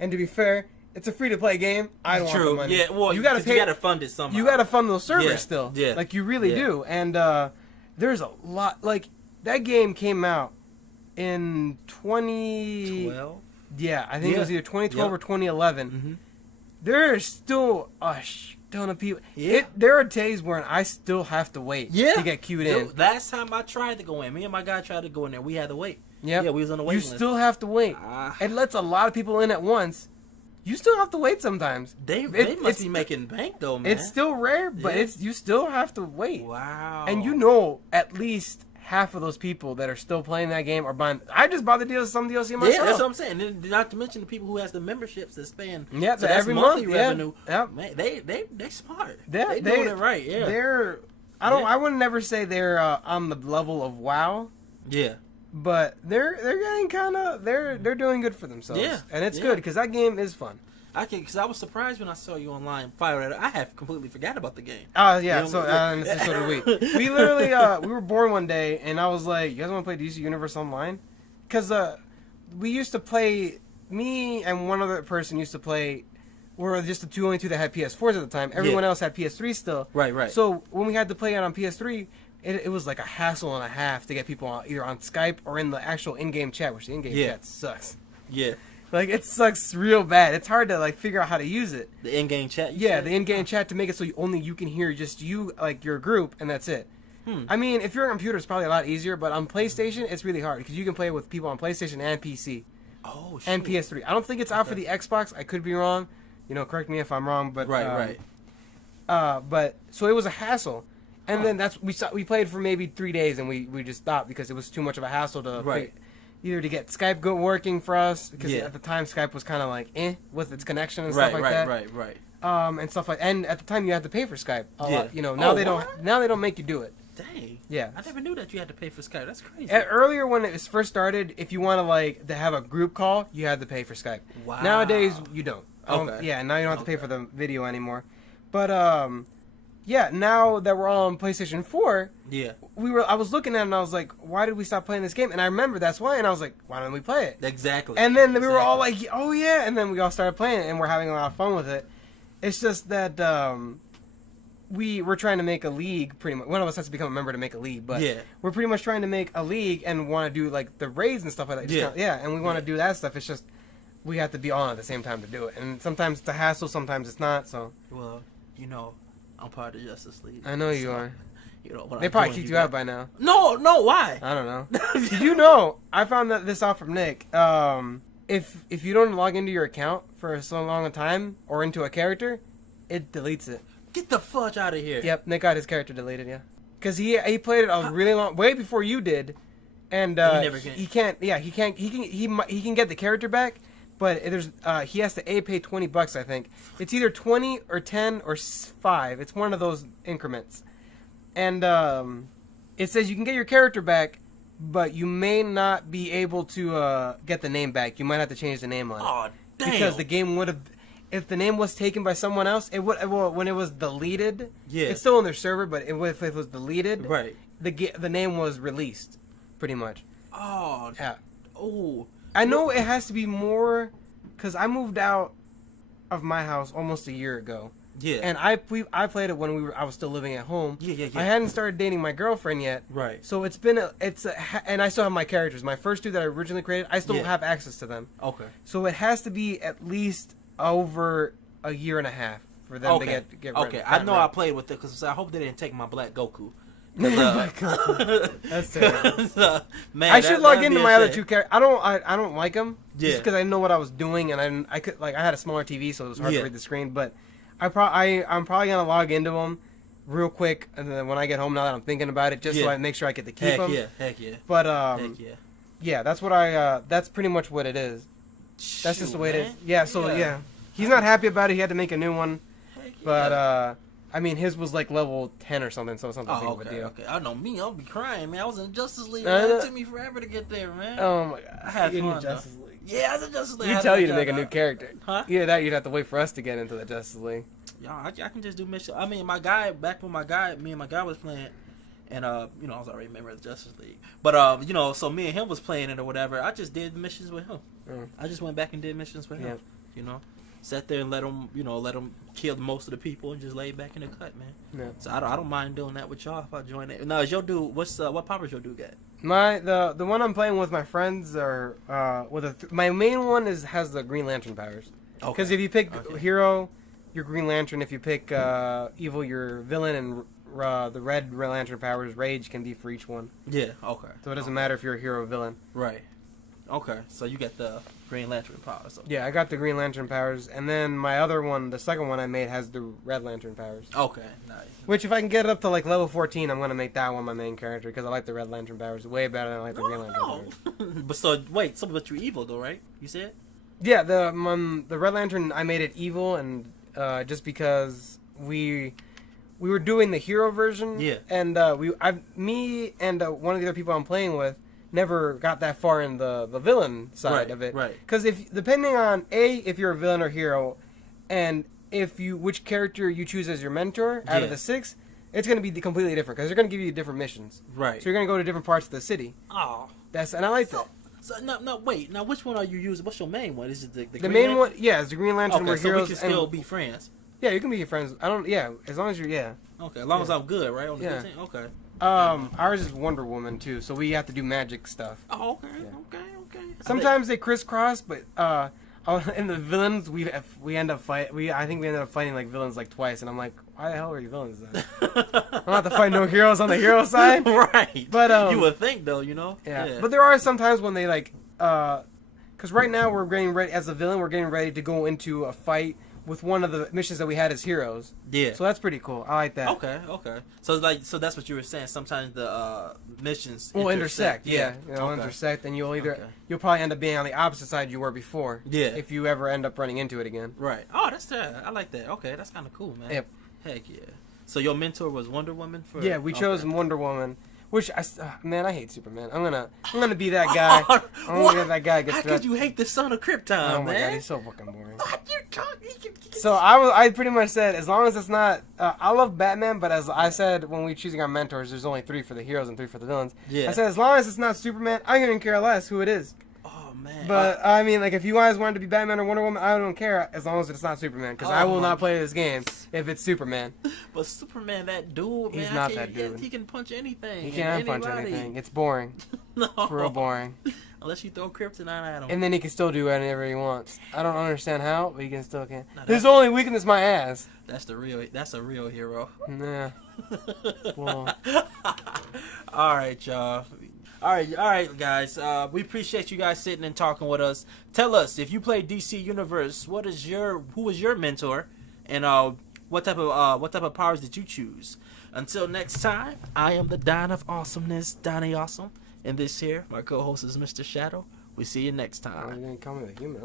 And to be fair, it's a free-to-play game. I don't want the money. Yeah, well, you gotta fund it somehow. You gotta fund those servers still. Yeah. You really do. And there's a lot. That game came out in 2012. Yeah, I think it was either 2012 or 2011. Mm-hmm. There's still a ton of people. Yeah. There are days when I still have to wait to get queued in. Last time I tried to go in, me and my guy tried to go in there. We had to wait. Yep. Yeah, we was on the waiting list. You still have to wait. It lets a lot of people in at once. You still have to wait sometimes. They must be making bank though, man. It's still rare, but you still have to wait. Wow. And at least half of those people that are still playing that game are buying. I just bought some DLC myself. Yeah, that's what I'm saying. And not to mention the people who has the memberships that span. Yeah, so every month revenue. Yeah. Man, they smart. They doing it right. Yeah. I would never say they're on the level of WoW. Yeah. But they're getting they're doing good for themselves. Yeah. And it's good because that game is fun. Because I was surprised when I saw you online. Fire, I have completely forgot about the game. Oh yeah, You know? so did we. We literally we were born one day, and I was like, "You guys want to play DC Universe Online?" Because we used to play. Me and one other person used to play. We're just the only two that had PS4s at the time. Everyone else had PS3 still. Right. So when we had to play it on PS3, it was like a hassle and a half to get people either on Skype or in the actual in-game chat, which the in-game chat sucks. Yeah. Like, it sucks real bad. It's hard to, like, figure out how to use it. The in-game chat? Yeah, the in-game chat to make it so only you can hear just you, like, your group, and that's it. I mean, if you're on a computer, it's probably a lot easier, but on PlayStation, it's really hard, because you can play with people on PlayStation and PC. Oh, shit. And PS3. I don't think it's out for the Xbox. I could be wrong. You know, correct me if I'm wrong, but... Right. But, so it was a hassle. And then we played for maybe 3 days, and we just stopped, because it was too much of a hassle to... Right. Either to get Skype working for us, because at the time Skype was kind of like with its connection and stuff like that. Right. And stuff like, and at the time you had to pay for Skype. Lot, you know, now they don't. Now they don't make you do it. Dang. Yeah. I never knew that you had to pay for Skype. That's crazy. Earlier when it was first started, if you want to have a group call, you had to pay for Skype. Wow. Nowadays you don't. Okay. Yeah. Now you don't have to pay for the video anymore. But yeah. Now that we're all on PlayStation 4. Yeah. I was looking at it and I was like, why did we stop playing this game? And I remember that's why, and I was like, why don't we play it? Exactly. And then we were all like, oh yeah, and then we all started playing it, and we're having a lot of fun with it. It's just that we're trying to make a league, pretty much. One of us has to become a member to make a league, but we're pretty much trying to make a league and want to do like the raids and stuff like that. And we want to do that stuff. It's just we have to be on at the same time to do it, and sometimes it's a hassle, sometimes it's not. So well, you know, I'm part of the Justice League. I know you are. You know, they probably kicked you out by now. No, why? I don't know. Did you know? I found this out from Nick. If you don't log into your account for so long a time or into a character, it deletes it. Get the fudge out of here. Yep, Nick got his character deleted. Yeah, because he played it a really long way before you did, and he can't. Yeah, he can't. He can get the character back, but he has to pay $20. I think it's either 20 or 10 or 5. It's one of those increments. And it says you can get your character back, but you may not be able to get the name back. You might have to change the name on it. Oh, damn. Because the game would have... If the name was taken by someone else, it would. Well, when it was deleted, it's still on their server, but if it was deleted, the name was released, pretty much. Oh. Yeah. Oh. I know it has to be more, because I moved out of my house almost a year ago. Yeah. And I played it when I was still living at home. Yeah. I hadn't started dating my girlfriend yet. Right. So and I still have my characters. My first two that I originally created, I still have access to them. Okay. So it has to be at least over a year and a half for them to get rid of it. I know I played with it because I hope they didn't take my Black Goku. That's terrible. Man, I should log into my other two characters. I don't like them. Yeah. Just because I know what I was doing, and I could I had a smaller TV, so it was hard to read the screen. But I'm probably gonna log into them real quick, and then when I get home, now that I'm thinking about it, just so I make sure I get to keep them. Heck yeah. But yeah, that's what that's pretty much what it is. That's just the way it is. Yeah. So he's not happy about it. He had to make a new one. Heck yeah. But I mean, his was like level 10 or something, so it's not that big of a deal. Okay. I know me, I'll be crying, man. I was in Justice League. It took me forever to get there, man. Oh my god. I had fun. Justice League. Yeah, I was in Justice League. We tell you to make a new character. Huh? Yeah, that you'd have to wait for us to get into the Justice League. Yeah, I can just do missions. I mean, me and my guy was playing, and I was already a member of the Justice League. But so me and him was playing it or whatever. I just did missions with him. I just went back and did missions with him. Sat there and let him kill most of the people and just lay back in the cut, man. Yeah. So I don't mind doing that with y'all if I join it. Now, is your dude? What powers your dude got? The one I'm playing with my friends are my main one has the Green Lantern powers. Because if you pick hero, you're Green Lantern. If you pick evil, you're villain, and the Red Lantern powers, Rage, can be for each one. Yeah. Okay. So it doesn't matter if you're a hero or villain. Right. Okay. So you got the Green Lantern powers. So. Yeah, I got the Green Lantern powers, and then my other one, the second one I made, has the Red Lantern powers. Okay. Nice. Which, if I can get it up to like level 14, I'm gonna make that one my main character because I like the Red Lantern powers way better than I like the Green Lantern powers. But you're evil though, right? You said? Yeah, the Red Lantern, I made it evil, and just because we were doing the hero version. Yeah. And me and one of the other people I'm playing with, never got that far in the villain side of it. Right. Because depending on if you're a villain or hero, and which character you choose as your mentor out of the 6, it's going to be completely different because they're going to give you different missions. Right. So you're going to go to different parts of the city. Oh. And I like that. So no, wait. Now, which one are you using? What's your main one? Is it the Green main one? Yeah, it's the Green Lantern. Okay, We're so heroes. we can still be friends. Yeah, you can be your friends. As long as you're, Okay, as long as I'm good, right? On the Yeah. team? Okay. Ours is Wonder Woman, too, so we have to do magic stuff. Oh, okay, Yeah. okay. Sometimes they crisscross, but, in the villains, we end up I think we ended up fighting, like, villains, like, twice, and I'm like, why the hell are you villains then? I'm not to fight no heroes on the hero side. Right. But, you would think, though, you know? Yeah. But there are some times when they, like, because right now we're getting ready, as a villain, we're getting ready to go into a fight with one of the missions that we had as heroes. Yeah. So that's pretty cool. I like that. Okay. So that's what you were saying. Sometimes the missions will intersect. Yeah. Okay. Intersect, and you'll probably end up being on the opposite side you were before. Yeah. If you ever end up running into it again. Right. Oh, that's that. I like that. Okay, that's kind of cool, man. Yep. Heck yeah. So your mentor was Wonder Woman for? Yeah, we chose Wonder Woman. Which I hate Superman. I'm gonna be that guy. I'm gonna be that guy. How could you hate the son of Krypton, oh my man? God, he's so fucking boring. What you talking? So I pretty much said, as long as it's not, I love Batman, but as I said when we were choosing our mentors, there's only 3 for the heroes and 3 for the villains. Yeah. I said, as long as it's not Superman, I couldn't care less who it is. Oh man. But I mean, like, if you guys wanted to be Batman or Wonder Woman, I don't care as long as it's not Superman, because I will not play this game if it's Superman. But Superman, that dude, man, He's not that dude. He can punch anything. He can't punch anything. It's boring. No. It's real boring. Unless you throw kryptonite at him. And then he can still do whatever he wants. I don't understand how, but he can still can. His only weakness is my ass. That's a real hero. Nah. Well. All right, y'all. All right, guys. We appreciate you guys sitting and talking with us. Tell us, if you play DC Universe, who was your mentor, and what type of powers did you choose? Until next time, I am the Don of Awesomeness, Donnie Awesome, and this here, my co-host is Mr. Shadow. We see you next Oh, you're time. gonna call me the human?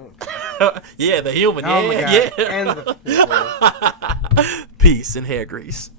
Yeah, the human. Oh Yeah, my God. yeah. And the Peace and hair grease.